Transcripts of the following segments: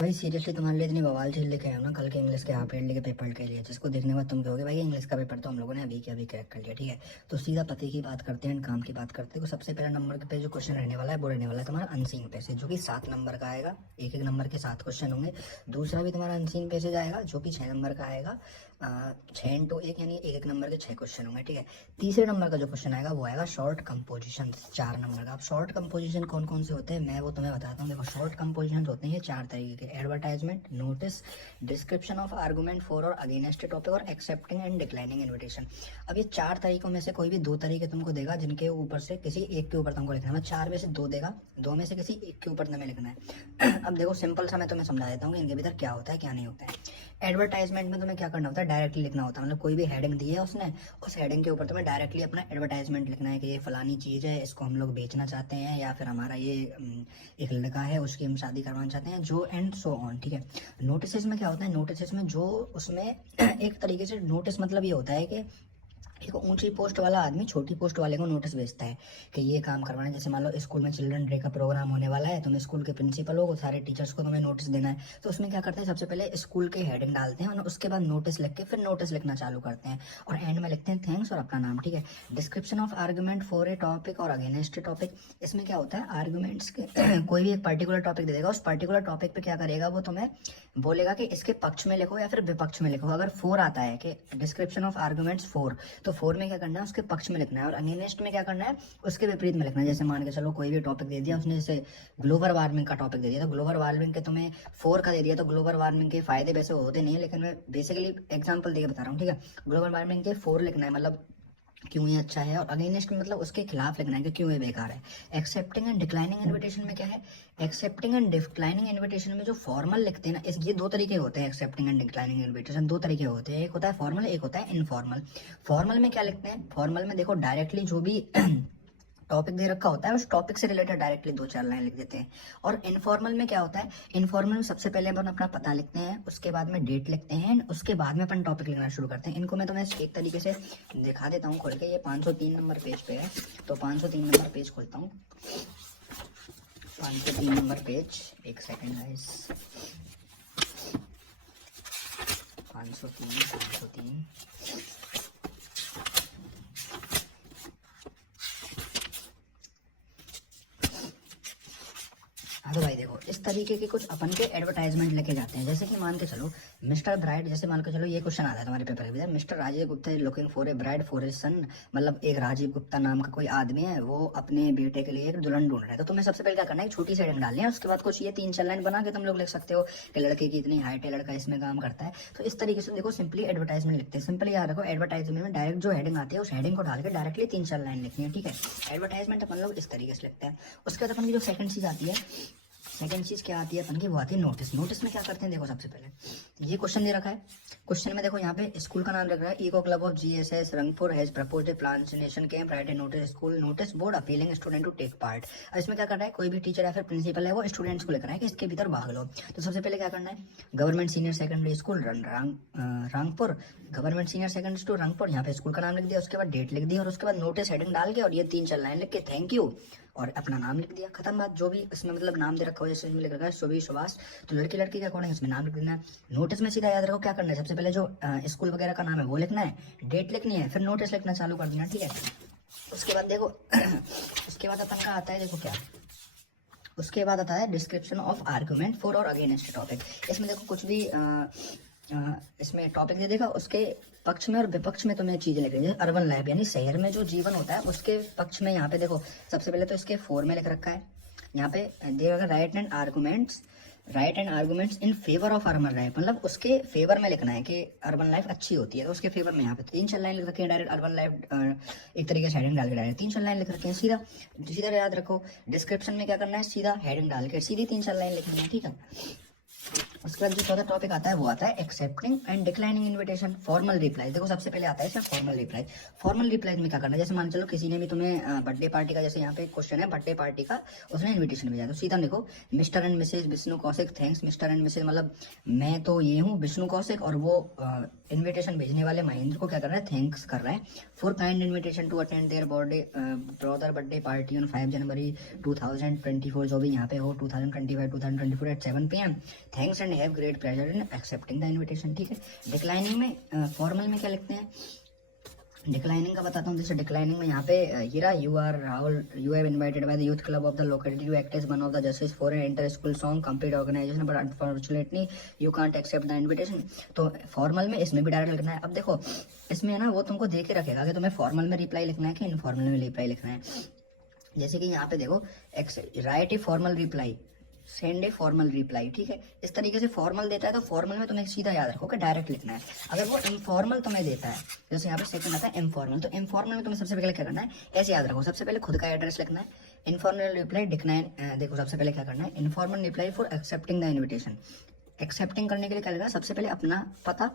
भाई सीरियसली तुम्हारे लिए इतनी बवाल चीज लेके आया हूं ना कल के इंग्लिश के हाफ ईयरली के पेपर के लिए, जिसको देखने के बाद तुम कहोगे भाई इंग्लिश का पेपर तो हम लोगों ने अभी के अभी क्रैक कर लिया। ठीक है, तो सीधा पते की बात करते हैं, काम की बात करते हैं। तो सबसे पहला नंबर पे जो क्वेश्चन रहने वाला है वो रहने वाला है तुम्हारा अनसीन पैसेज, जो कि 7 नंबर का आएगा। एक एक नंबर के 7 क्वेश्चन होंगे। दूसरा भी तुम्हारा अनसीन पैसेज आएगा जो कि 6 नंबर का आएगा। 6 × 1 यानी एक एक नंबर के 6 क्वेश्चन होंगे। ठीक है, तीसरे नंबर का जो क्वेश्चन आएगा वो आएगा शॉर्ट कंपोजिशन, 4 नंबर का। अब शॉर्ट कंपोजिशन कौन कौन से होते हैं मैं वो तुम्हें बताता हूँ। देखो शॉर्ट कंपोजिशन होते हैं 4 तरीके के: advertisement, notice, description of argument for और अगेंस्ट टॉपिक, और एक्सेप्टिंग एंड डिक्लाइनिंग इनविटेशन। अब ये 4 तरीकों में से कोई भी 2 तरीके तुमको देगा, जिनके ऊपर से किसी एक के ऊपर तुमको लिखना है। मतलब 4 में से 2 देगा, 2 में से किसी एक के ऊपर तुम्हें लिखना है। अब देखो सिंपल सा मैं तुम्हें समझा देता हूँ कि इनके भीतर क्या होता है क्या नहीं होता है। एडवर्टाइजमेंट में तुम्हें क्या करना होता है, डायरेक्टली लिखना होता है। मतलब कोई भी हेडिंग दी है उसने, उस हेडिंग के ऊपर तुम्हें डायरेक्टली अपना एडवर्टाइजमेंट लिखना है कि ये फलानी चीज़ है, इसको हम लोग बेचना चाहते हैं, या फिर हमारा ये एक लड़का है उसकी हम शादी करवाना चाहते हैं, जो एंड सो ऑन। ठीक है, नोटिस में क्या होता है, नोटिस में जो उसमें एक तरीके से नोटिस मतलब ये होता है कि एक ऊंची पोस्ट वाला आदमी छोटी पोस्ट वाले को नोटिस भेजता है कि ये काम करवाना है। जैसे मान लो स्कूल में चिल्ड्रन डे का प्रोग्राम होने वाला है, तुम स्कूल के प्रिंसिपल हो, सारे टीचर्स को तुम्हें नोटिस देना है। तो उसमें क्या करते हैं, सबसे पहले स्कूल के हेडिंग डालते हैं और उसके बाद नोटिस लिख के फिर नोटिस लिखना चालू करते हैं, और एंड में लिखते हैं थैंक्स और अपना नाम। ठीक है, description of argument for a topic और अगेंस्ट ए टॉपिक। इसमें क्या होता है, आर्गूमेंट्स के कोई भी एक पर्टिकुलर टॉपिक दे देगा, उस पर्टिकुलर टॉपिक पे क्या करेगा, वो तुम्हें बोलेगा कि इसके पक्ष में लिखो या फिर विपक्ष में लिखो। अगर 4 आता है कि डिस्क्रिप्शन ऑफ आर्गूमेंट्स 4, तो 4 में क्या करना है, उसके पक्ष में लिखना है, और अगेंस्ट में क्या करना है, उसके विपरीत में लिखना है। जैसे मान के चलो कोई भी टॉपिक दे दिया उसने, जैसे ग्लोबल वार्मिंग का टॉपिक दे दिया, तो ग्लोबल वार्मिंग के तुम्हें 4 का दे दिया, तो ग्लोबल वार्मिंग के फायदे वैसे होते नहीं है, लेकिन मैं बेसिकली एग्जांपल देके बता रहा हूँ। ठीक है, ग्लोबल वार्मिंग के 4 लिखना है, मतलब क्यों ये अच्छा है, और अगेंस्ट में मतलब उसके खिलाफ लिखना है कि क्यों ये बेकार है। एक्सेप्टिंग एंड डिक्लाइनिंग इनविटेशन में क्या है, एक्सेप्टिंग एंड डिक्लाइनिंग इनविटेशन में जो फॉर्मल लिखते हैं ना, इस ये 2 तरीके होते हैं। एक्सेप्टिंग एंड डिक्लाइनिंग इनविटेशन 2 तरीके होते हैं, एक होता है फॉर्मल, एक होता है इनफॉर्मल। फॉर्मल में क्या लिखते हैं, फॉर्मल में देखो डायरेक्टली जो भी टॉपिक दे रखा होता है उस टॉपिक से रिलेटेड डायरेक्टली 2-4 लाइन लिख देते हैं। और इनफॉर्मल में क्या होता है, इनफॉर्मल में सबसे पहले अपन अपना पता लिखते हैं, उसके बाद में डेट लिखते हैं, उसके बाद में अपन टॉपिक लिखना शुरू करते हैं। इनको मैं तुम्हें एक तरीके से दिखा देता हूँ खोल के। ये 503 नंबर पेज पे है, तो 503 नंबर पेज खोलता हूँ। 503 नंबर पेज, एक सेकेंड गाइस। 503। हाँ तो भाई देखो इस तरीके के कुछ अपन के एडवर्टाइजमेंट लेके जाते हैं। जैसे कि मान के चलो मिस्टर ब्राइड, जैसे मान के चलो ये क्वेश्चन आता है तुम्हारे पेपर के भीतर, mister Rajiv Gupta is looking for a bride for his son. मतलब एक राजीव गुप्ता नाम का कोई आदमी है, वो अपने बेटे के लिए एक दुल्हन ढूंढ रहा है। तो तुम्हें सबसे पहले क्या करना है, एक छोटी सी हेडिंग डालनी है, उसके बाद कुछ ये 3-4 लाइन बना के तुम लोग लिख सकते हो कि लड़के की इतनी हाइट है, लड़का इसमें काम करता है। तो इस तरीके से देखो सिंपली एडवर्टाइजमेंट लिखते हैं। सिंपली याद रखो, एडवर्टाइजमेंट में डायरेक्ट जो हेडिंग आती है उस हेडिंग को डाल के डायरेक्टली 3-4 लाइन लिखनी है। ठीक है, एडवर्टाइजमेंट अपन लोग इस तरीके से लिखते हैं। उसके बाद अपन की जो सेकंड चीज आती है, सेकंड चीज क्या आती है अपन की, वो आती है नोटिस। नोटिस में क्या करते हैं, देखो सबसे पहले ये क्वेश्चन दे रखा है, क्वेश्चन में देखो यहाँ पे स्कूल का नाम रख रहा है, eco club of GSS Rangpur has proposed a plantation camp, right a notice school notice board appealing student to take part. अब इसमें क्या कर रहा है, कोई भी टीचर या फिर प्रिंसिपल है वो स्टूडेंट्स को लिख रहा है कि इसके भीतर भाग लो। तो सबसे पहले क्या करना है, government senior secondary school Rangpur, government senior secondary school Rangpur, यहाँ पे स्कूल का नाम लिख दिया, उसके बाद डेट लिख दी, और उसके बाद नोटिस हेडिंग डाल के और ये 3-4 लाइन लिख के थैंक यू और अपना नाम लिख दिया, खत्म बात। जो भी इसमें मतलब नाम दे रखा हो, जैसे इसमें लिख रखा है सुभी सुभाष, तो लड़की लड़की का कौन है उसमें नाम लिख देना है। नोटिस में सीधा याद रखो क्या करना है, सबसे पहले जो स्कूल वगैरह का नाम है वो लिखना है, डेट लिखनी है, फिर नोटिस लिखना चालू कर देना। ठीक है, उसके बाद देखो उसके बाद अपन का आता है, देखो क्या, उसके बाद आता है डिस्क्रिप्शन ऑफ आर्गूमेंट फॉर और अगेंस्ट टॉपिक। इसमें देखो कुछ भी इसमें टॉपिक दे देगा, उसके पक्ष में और विपक्ष में तुम्हें चीजें लिख रही है। अर्बन लाइफ यानी शहर में जो जीवन होता है उसके पक्ष में यहाँ पे देखो सबसे पहले तो इसके 4 में लिख रखा है, यहाँ पे देगा right and arguments in favour of urban life, मतलब उसके फेवर में लिखना है कि अर्बन लाइफ अच्छी होती है, तो उसके फेवर में यहाँ पे 3-4 लाइन लिख रखे हैं डायरेक्ट। अर्बन लाइफ एक तरीके से हेडिंग डाल के डायरेक्ट 3-4 लाइन लिख रखे हैं, सीधा सीधा याद रखो। डिस्क्रिप्शन में क्या करना है, सीधा हेडिंग डाल के सीधी 3-4 लाइन लिखनी है। ठीक है, उसके बाद जो चौथा टॉपिक आता है वो आता है accepting and declining invitation, formal reply. देखो सबसे पहले आता है इसमें फॉर्मल रिप्लाई। फॉर्मल रिप्लाई में क्या करना है, जैसे मान चलो किसी ने भी तुम्हें बर्थडे पार्टी का, जैसे यहाँ पे क्वेश्चन है बर्थडे पार्टी का, उसने इन्विटेशन भेजा, तो सीधा देखो mister and missus Vishnu Kaushik thanks. Mister and missus मतलब मैं तो ये हूँ विष्णु कौशिक, और वो इन्विटेशन भेजने वाले महेंद्र को क्या कर रहा है, थैंक्स कर रहा है for kind invitation to attend there brother birthday party on 5 January 2024, जो भी यहाँ पे हो 2025 2024 at 7 PM। Thanks and have great pleasure in accepting the invitation, ठीक है। डिक्लाइनिंग में फॉर्मल में क्या लिखते हैं, डिक्लाइनिंग का बताता हूँ। जैसे डिक्लाइनिंग में यहाँ पे हीरा you are Rahul you have invited by the youth club of the locality to act as one of the जजेस for an inter school song complete organisation but unfortunately you can't accept the invitation. तो formal में इसमें भी direct लिखना है। अब देखो इसमें है ना वो तुमको दे के रखेगा कि तुम्हें फॉर्मल में रिप्लाई लिखना है कि इनफॉर्मल में रिप्लाई लिखना है। जैसे कि यहाँ पे देखो right a formal reply send a formal reply, ठीक है। इस तरीके से फॉर्मल देता है तो फॉर्मल में तुम्हें सीधा याद रखो कि डायरेक्ट लिखना है। अगर वो इनफॉर्मल तुम्हें देता है, जैसे यहाँ पे सेकंड आता है इनफॉर्मल, तो इनफॉर्मल में तुम्हें सबसे पहले क्या करना है, ऐसे याद रखो, सबसे पहले खुद का एड्रेस लिखना है। इनफॉर्मल रिप्लाई डिक्लाइन, देखो सबसे पहले क्या करना है, informal reply for accepting the invitation. Accepting करने के लिए क्या लगेगा, सबसे पहले अपना पता,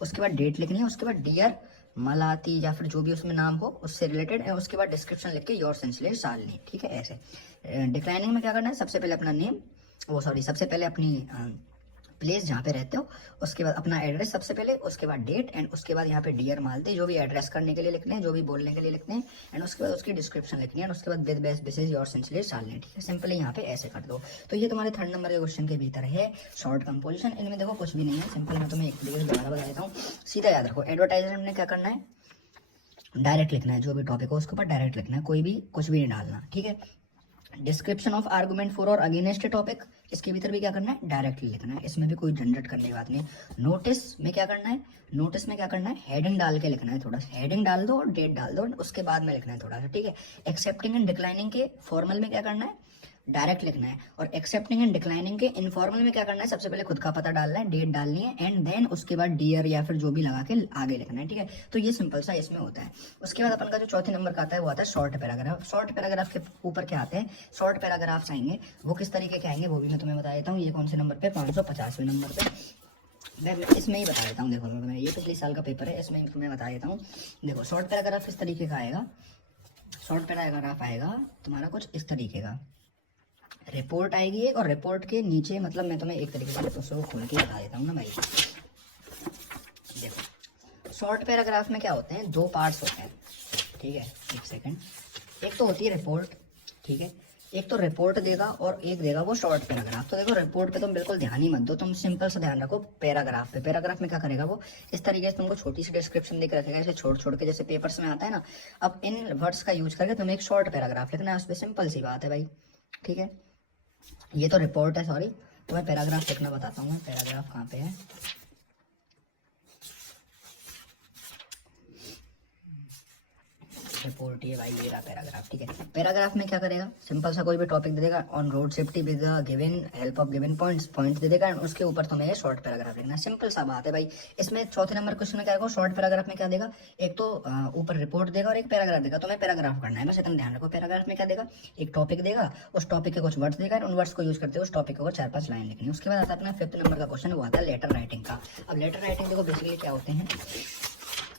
उसके बाद डेट लिखनी है, उसके बाद डियर मलाती या फिर जो भी उसमें नाम हो उससे रिलेटेड है, उसके बाद डिस्क्रिप्शन लिख के योर सिंसियरली शालिनी, ठीक है। ऐसे डिक्लाइनिंग में क्या करना है, सबसे पहले अपना नेम, वो सॉरी सबसे पहले अपनी प्लेस जहाँ पे रहते हो, उसके बाद अपना एड्रेस सबसे पहले, उसके बाद डेट, एंड उसके बाद यहाँ पे डियर मालते जो भी एड्रेस करने के लिए लिखने हैं, जो भी बोलने के लिए लिखते हैं, एंड उसके बाद उसकी डिस्क्रिप्शन लिखनी है, एंड उसके बाद with best wishes your sincerely Shalini, ठीक है। सिंपली यहाँ पे ऐसे कर दो। तो ये तुम्हारे 3rd नंबर के क्वेश्चन के भीतर है शॉर्ट कंपोजिशन। इनमें देखो कुछ भी नहीं है, सिंपल मैं तुम्हें एक तरीके से दोबारा बता देता हूँ, सीधा याद रखो। एडवर्टाइजमेंट में क्या करना है, डायरेक्ट लिखना है, जो भी टॉपिक हो उसके ऊपर डायरेक्ट लिखना है, कोई भी कुछ भी नहीं डालना, ठीक है। डिस्क्रिप्शन ऑफ आर्गुमेंट फॉर और अगेंस्ट टॉपिक, इसके भीतर भी क्या करना है, डायरेक्टली लिखना है, इसमें भी कोई झंझट करने की बात नहीं। नोटिस में क्या करना है, नोटिस में क्या करना है, हेडिंग डाल के लिखना है, थोड़ा सा हेडिंग डाल दो और डेट डाल दो, उसके बाद में लिखना है थोड़ा सा, ठीक है। एक्सेप्टिंग एंड डिक्लाइनिंग के फॉर्मल में क्या करना है, डायरेक्ट लिखना है, और एक्सेप्टिंग एंड डिक्लाइनिंग के इनफॉर्मल में क्या करना है, सबसे पहले खुद का पता डालना है, डेट डालनी है, एंड देन उसके बाद डियर या फिर जो भी लगा के आगे लिखना है, ठीक है। तो ये सिंपल सा इसमें होता है। उसके बाद अपन का जो चौथे नंबर का आता है वो आता है शॉर्ट पैराग्राफ। शॉर्ट पैराग्राफ के ऊपर क्या आते हैं, शॉर्ट पैराग्राफ्स आएंगे, वो किस तरीके के आएंगे वो भी मैं तुम्हें बता देता हूँ। ये कौन से नंबर पे, 550वें नंबर पे, मैं इसमें ही बता देता हूँ। देखो मैं ये पिछले साल का पेपर है, इसमें तुम्हें बता देता हूँ। देखो शॉर्ट पैराग्राफ किस तरीके का आएगा, शॉर्ट पैराग्राफ आएगा तुम्हारा कुछ इस तरीके का, रिपोर्ट आएगी एक, और रिपोर्ट के नीचे मतलब मैं तुम्हें एक तरीके से उसको खोल के बता देता हूँ ना भाई। देखो शॉर्ट पैराग्राफ में क्या होते हैं, 2 पार्ट्स होते हैं, ठीक है। एक सेकंड, एक तो होती है रिपोर्ट, ठीक है, एक तो रिपोर्ट देगा और एक देगा वो शॉर्ट पैराग्राफ। तो देखो रिपोर्ट पे तुम बिल्कुल ध्यान ही मत दो, तुम सिंपल सा ध्यान रखो पैराग्राफ पे। पैराग्राफ में क्या करेगा वो, इस तरीके से तुमको छोटी सी डिस्क्रिप्शन देकर रखेगा, ऐसे छोड़ छोड़ के, जैसे पेपर्स में आता है ना। अब इन वर्ड्स का यूज करके तुम्हें एक शॉर्ट पैराग्राफ लिखना है, उस पर सिंपल सी बात है भाई, ठीक है। ये तो रिपोर्ट है, सॉरी, तो मैं पैराग्राफ लिखना बताता हूँ। पैराग्राफ कहाँ पे है, रिपोर्ट, ये भाई ये रहा पैराग्राफ, ठीक है। पैराग्राफ में क्या करेगा, सिंपल सा कोई भी टॉपिक दे देगा, on road safety with given help of given points दे देगा, उसके ऊपर तुम्हें ये शॉर्ट पैराग्राफ लिखना है। सिंपल सा बात है भाई। इसमें चौथे नंबर क्वेश्चन में क्या होगा, शॉर्ट पैराग्राफ में क्या देगा, एक तो ऊपर रिपोर्ट देगा और एक पैराग्राफ देगा, तुम्हें पैराग्राफ करना है, बस इतना ध्यान रखो। पैराग्राफ में क्या देगा, एक टॉपिक देगा, उस टॉपिक के कुछ वर्ड्स देगा, उन वर्ड्स को यूज करते हुए उस टॉपिक को 4-5 लाइन लिखनी है। उसके बाद आता है अपना 5th नंबर का क्वेश्चन, वो आता है लेटर राइटिंग का। अब लेटर राइटिंग देखो बेसिकली क्या होते हैं,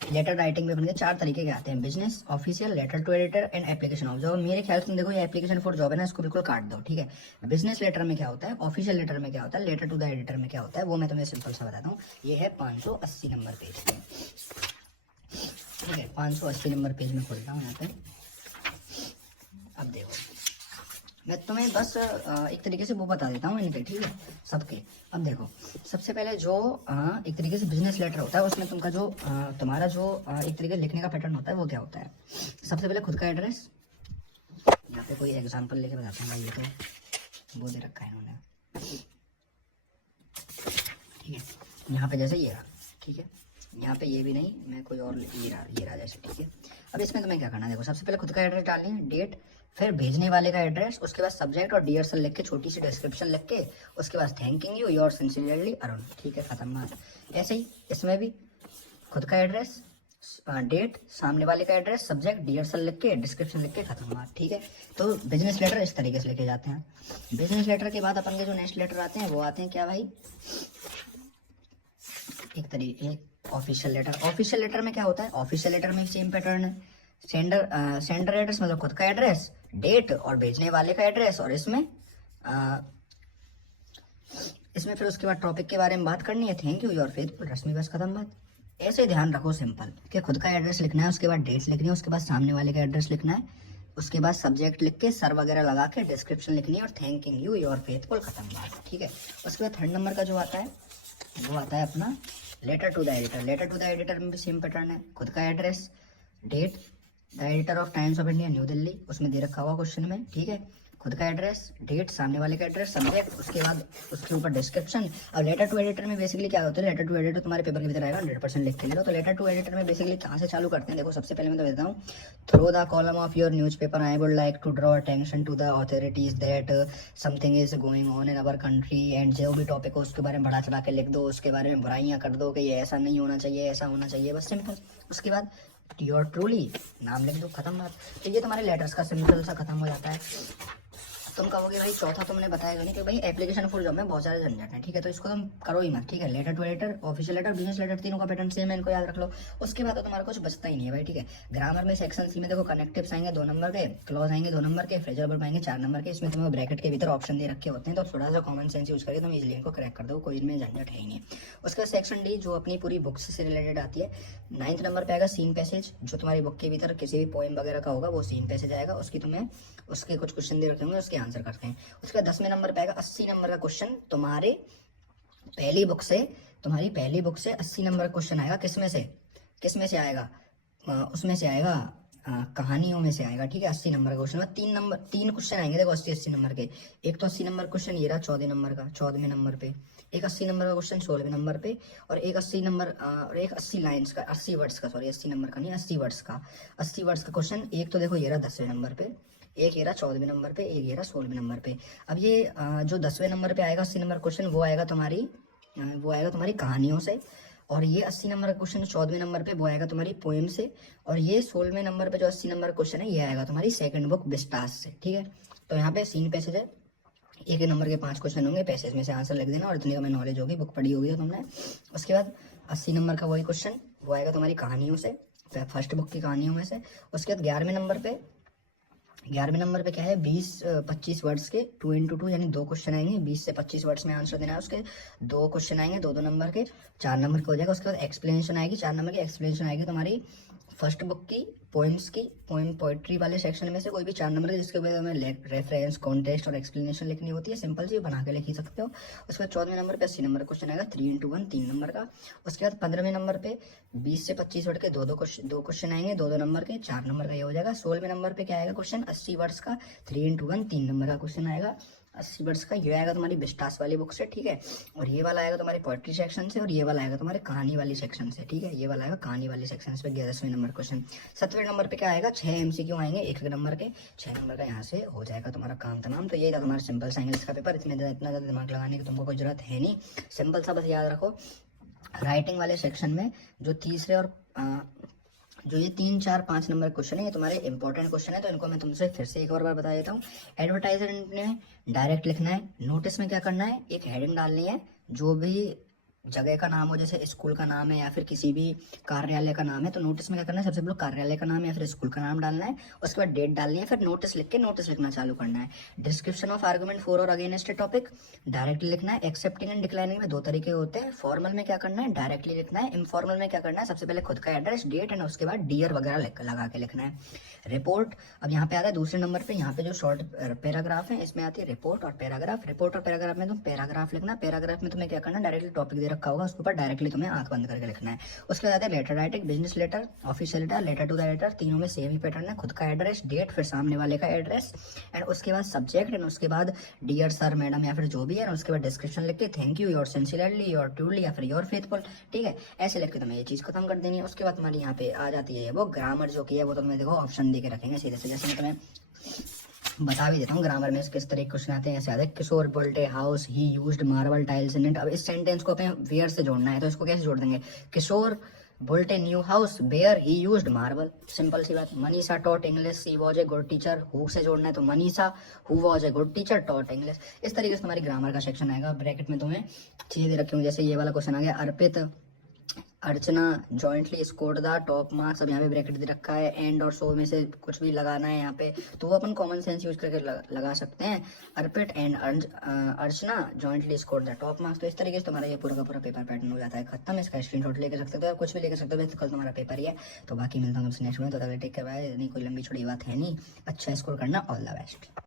लेटर राइटिंग में अपने 4 तरीके के आते हैं, business, official, letter to editor and application of job. मेरे ख्याल से देखो ये एप्लीकेशन फॉर जॉब है ना, इसको बिल्कुल काट दो, ठीक है। बिजनेस लेटर में क्या होता है, ऑफिशियल लेटर में क्या होता है, लेटर टू द एडिटर में क्या होता है, वो मैं तुम्हें सिंपल सा बताता हूँ। ये है 580 नंबर पेज पे, ठीक है। 580 नंबर पेज में खोलता हूँ यहाँ पे। अब देखो मैं तुम्हें बस एक तरीके से वो बता देता हूँ इनके, ठीक है, सबके। अब देखो सबसे पहले जो एक तरीके से बिजनेस लेटर होता है, उसमें तुमका जो तुम्हारा जो एक तरीके से लिखने का पैटर्न होता है वो क्या होता है, सबसे पहले खुद का एड्रेस, यहाँ पे कोई एग्जांपल लेके बताते हैं भाई, ये तो वो दे रखा है इन्होंने, ठीक है। यहाँ पे जैसे ये रहा, ठीक है, यहाँ पे ये भी नहीं, मैं कोई और ये रहा जैसे, ठीक है। अब इसमें तुम्हें क्या करना है, देखो सबसे पहले खुद का एड्रेस डालनी है, डेट, फिर भेजने वाले का एड्रेस, उसके बाद सब्जेक्ट और डियर सर लिख के छोटी सी डिस्क्रिप्शन लिख के, उसके बाद thanking you your sincerely Arun, ठीक है, खत्म बात। ऐसे ही इसमें भी खुद का एड्रेस, डेट, सामने वाले का एड्रेस, सब्जेक्ट, डियर सर लिख के डिस्क्रिप्शन लिख के खत्म बात, ठीक है। तो बिजनेस लेटर इस तरीके से लेके जाते हैं। बिजनेस लेटर के बाद अपन के जो नेक्स्ट लेटर आते हैं वो आते हैं क्या भाई, एक तरीके ऑफिशियल लेटर। ऑफिशियल लेटर में क्या होता है, ऑफिशियल लेटर में सेम पैटर्न है, सेंडर एड्रेस मतलब खुद का एड्रेस, डेट और भेजने वाले का एड्रेस, और इसमें फिर उसके बाद टॉपिक के बारे में बात करनी है, थैंक यू योर फेथफुल, रस्मी, बस खत्म बात। ऐसे ध्यान रखो सिंपल कि खुद का एड्रेस लिखना है, उसके बाद डेट लिखनी है, उसके बाद सामने वाले का एड्रेस लिखना है, उसके बाद सब्जेक्ट लिख के सर वगैरह लगा के डिस्क्रिप्शन लिखनी है और थैंकिंग यू योर फेथफुल, खत्म बात, ठीक है। उसके बाद थर्ड नंबर का जो आता है वो आता है अपना letter to the editor. Letter to the editor में भी सेम पैटर्न है, खुद का address, date, the editor of Times of India New Delhi, उसमें दे रखा हुआ क्वेश्चन में, ठीक है। खुद का एड्रेस, डेट, सामने वाले का एड्रेस, सब्जेक्ट, उसके बाद उसके ऊपर डिस्क्रिप्शन। अब लेटर टू एडिटर में बेसिकली क्या होता है, लेटर टू एडिटर तुम्हारे पेपर के भीतर आएगा 100% लिख के ले लो। तो लेटर टू एडिटर में बेसिकली कहाँ से चालू करते हैं, देखो सबसे पहले मैं तो बताता हूँ, through the column of your newspaper I would like to draw attention to the authorities that something is going on in our country, and जो भी टॉपिक हो उसके बारे में बढ़ा चढ़ा के लिख दो, उसके बारे में बुराइयाँ कर दो कि ये ऐसा नहीं होना चाहिए, ऐसा होना चाहिए, बस सिंपल। उसके बाद योर ट्रूली नाम लिख दो, खत्म बात। तो ये तुम्हारे लेटर्स का सिंपल सा खत्म हो जाता है। तुम कहोगे भाई चौथा तुमने बताया नहीं कि भाई एप्लीकेशन फुल जॉब में बहुत सारे झंझट हैं, ठीक है, तो इसको तुम करो ही मत, ठीक है। Letter to editor, official letter, business letter, तीनों का पैटर्न सेम है, इनको याद रख लो। उसके बाद तो तुम्हारा कुछ बचता ही नहीं है भाई, ठीक है। ग्रामर में सेक्शन सी में देखो कनेक्टिव्स आएंगे 2 नंबर के, क्लॉज आएंगे 2 नंबर के, फ्रेजल वर्ब आएंगे 4 नंबर के, इसमें तुम्हें ब्रैकेट के भीतर ऑप्शन दे रखे होते हैं, तो थोड़ा सा कॉमन सेंस यूज करके तुम इजिली इनको क्रैक कर दो, कोई इनमें झंझट है ही नहीं। उसके बाद सेक्शन डी जो अपनी पूरी बुक्स से रिलेटेड आती है, 9th नंबर पे आएगा सीन पैसेज, जो तुम्हारी बुक के भीतर किसी भी पोएम वगैरह का होगा वो सीन पैसेज आएगा, उसकी तुम्हें उसके कुछ क्वेश्चन दे रखे होंगे, उसके आंसर करते हैं। उसके बाद 10वें नंबर पे आएगा 80 नंबर का क्वेश्चन, तुम्हारी पहली बुक से 80 नंबर क्वेश्चन आएगा, किसमें से आएगा, उसमें से आएगा, कहानियों में से आएगा, ठीक है। 80 नंबर का क्वेश्चन, 3 क्वेश्चन आएंगे देखो 80 नंबर के। एक तो 80 नंबर क्वेश्चन ये रहा 14 नंबर का, 14वें नंबर पे, एक 80 नंबर का क्वेश्चन 16वें नंबर पे, और एक 80 नंबर और एक 80 लाइन्स का, 80 वर्ड्स का, सॉरी 80 नंबर का नहीं 80 वर्ड्स का, 80 वर्ड्स का क्वेश्चन। एक तो देखो ये रहा 10वें नंबर पे, एक ये रहा 14वें नंबर पे, एक ये रहा 16वें नंबर पे। अब ये जो 10वें नंबर पे आएगा 80 नंबर क्वेश्चन वो आएगा तुम्हारी कहानियों से, और ये 80 नंबर का क्वेश्चन 14वें नंबर पे वो आएगा तुम्हारी पोएम से, और ये 16वें नंबर पे जो 80 नंबर क्वेश्चन है ये आएगा तुम्हारी सेकंड बुक विस्टास से, ठीक है। तो यहाँ पे सीन पैसेज है, एक ही नंबर के 5 क्वेश्चन होंगे, पैसेज में से आंसर लिख देना, और इतनी हमें नॉलेज होगी, बुक पढ़ी होगी तो तुमने। उसके बाद 80 नंबर का वही क्वेश्चन वो आएगा तुम्हारी कहानियों से, फर्स्ट बुक की कहानियों में से। उसके बाद 11वें नंबर पे क्या है, 20-25 वर्ड्स के 2 into 2 यानी 2 क्वेश्चन आएंगे, 20 से 25 वर्ड्स में आंसर देना है, उसके 2 क्वेश्चन आएंगे 2-2 नंबर के, 4 नंबर के हो जाएगा। उसके बाद एक्सप्लेनेशन आएगी, 4 नंबर की एक्सप्लेनेशन आएगी तुम्हारी फर्स्ट बुक की पोएम पोएट्री वाले सेक्शन में से कोई भी 4 नंबर के, जिसके बाद हमें रेफरेंस, कॉन्टेक्स्ट और एक्सप्लेनेशन लिखनी होती है, सिंपल सी बना के लिख ही सकते हो। उसके बाद 14वें नंबर पे 80 नंबर क्वेश्चन आएगा 3 into 1 3 नंबर का। उसके बाद 15वें नंबर पे 20 से 25 वर्ड के 2 क्वेश्चन आएंगे 2-2 नंबर के, 4 नंबर का ये हो जाएगा। 16वें नंबर पे क्या आएगा क्वेश्चन, 80 वर्ड्स का 3 into 1 3 नंबर का क्वेश्चन आएगा, 80 वर्ड्स का, ये आएगा तुम्हारी विस्टास वाली बुक से, ठीक है। और ये वाला आएगा तुम्हारी पोएट्री सेक्शन से, और ये वाला आएगा तुम्हारे कहानी वाली सेक्शन से, ठीक है। ये वाला आएगा कहानी वाली सेक्शन से 11वें नंबर क्वेश्चन। 7वें नंबर पे क्या आएगा, 6 MCQ आएंगे 1 नंबर के, 6 नंबर का, यहाँ से हो जाएगा तुम्हारा काम तमाम। तो यही था तुम्हारा सिंपल सा इंग्लिश का पेपर, इतना ज़्यादा दिमाग लगाने की तुमको कोई जरूरत है नहीं, सिंपल सा बस याद रखो। राइटिंग वाले सेक्शन में जो तीसरे और जो ये 3, 4, 5 नंबर क्वेश्चन है ये तुम्हारे इंपॉर्टेंट क्वेश्चन है, तो इनको मैं तुमसे फिर से एक और बार बता देता हूँ। एडवर्टाइजमेंट में डायरेक्ट लिखना है, नोटिस में क्या करना है, एक हेडिंग डालनी है, जो भी जगह का नाम हो, जैसे स्कूल का नाम है या फिर किसी भी कार्यालय का नाम है, तो नोटिस में क्या करना है, सबसे पहले कार्यालय का नाम या फिर स्कूल का नाम डालना है, उसके बाद डेट डालनी है, फिर नोटिस लिख के नोटिस लिखना चालू करना है। डिस्क्रिप्शन ऑफ आर्गुमेंट फॉर और अगेंस्ट ए टॉपिक डायरेक्टली लिखना है। एक्सेप्टिंग एंड डिक्लाइनिंग में 2 तरीके होते हैं, फॉर्मल में क्या करना है, डायरेक्टली लिखना है, इनफॉर्मल में क्या करना है, सबसे पहले खुद का एड्रेस, डेट एंड उसके बाद डियर वगैरह लगा के लिखना है। रिपोर्ट, अब यहाँ पे आता है दूसरे नंबर पे, यहाँ पे जो शॉर्ट पैराग्राफ है इसमें आती है रिपोर्ट और पैराग्राफ। रिपोर्ट और पैराग्राफ में तुम पैराग्राफ लिखना, पैराग्राफ में तुम्हें क्या करना है, डायरेक्टली टॉपिक दे रखा होगा उसके ऊपर डायरेक्टली तुम्हें आंख बंद करके लिखना है। उसके बाद आता है letter writing, business letter, official letter, letter to the editor, तीनों में सेम ही पैटर्न है, खुद का एड्रेस, डेट, फिर सामने वाले का एड्रेस, एंड उसके बाद सब्जेक्ट, एंड उसके बाद डियर सर मैडम या फिर जो भी है, उसके बाद डिस्क्रिप्शन लिख के thank you, your sincerely, your truly या फिर योर फेथफुल, ठीक है। ऐसे लिख के तुम्हें ये चीज़ खत्म कर देनी है। उसके बाद तुम्हारी यहाँ पे आ जाती है वो ग्रामर जो की है, वो तुम्हें देखो ऑप्शन दे के रखेंगे सीधे से, जैसे मैं तुम्हें बता भी देता हूँ ग्रामर में किस तरह के क्वेश्चन आते हैं। ऐसे आते हैं, Kishore built a house, he used marble tiles in it. अब इस सेंटेंस को हमें वेयर से जोड़ना है, तो इसको कैसे जोड़ देंगे, Kishore built a new house where he used marble, simple सी बात। Manisha taught English, she was a good teacher, who से जोड़ना है, तो Manisha who was a good teacher taught English. इस तरीके से तुम्हारी ग्रामर का सेक्शन आएगा। ब्रैकेट में तुम्हें चीजें दे रखी होंगी, जैसे ये वाला क्वेश्चन आ गया, Arpit Archana jointly scored the top marks. अब यहाँ पे ब्रैकेट दे रखा है, एंड और सो में से कुछ भी लगाना है यहाँ पे, तो वो अपन कॉमन सेंस यूज करके लगा सकते हैं। Arpit and Archana jointly scored the top marks. तो इस तरीके से तुम्हारा ये पूरा का पूरा पेपर पैटर्न हो जाता है खत्म। इसका स्क्रीनशॉट लेके रख सकते हो, कुछ भी लेके सकते हो, वैसे कल तुम्हारा पेपर ही है। तो बाकी मिलता हूँ तुमसे नेक्स्ट में, तो अगर टेक करवाए नहीं, कोई लंबी छोड़ी बात है नहीं। अच्छा स्कोर करना, ऑल द बेस्ट।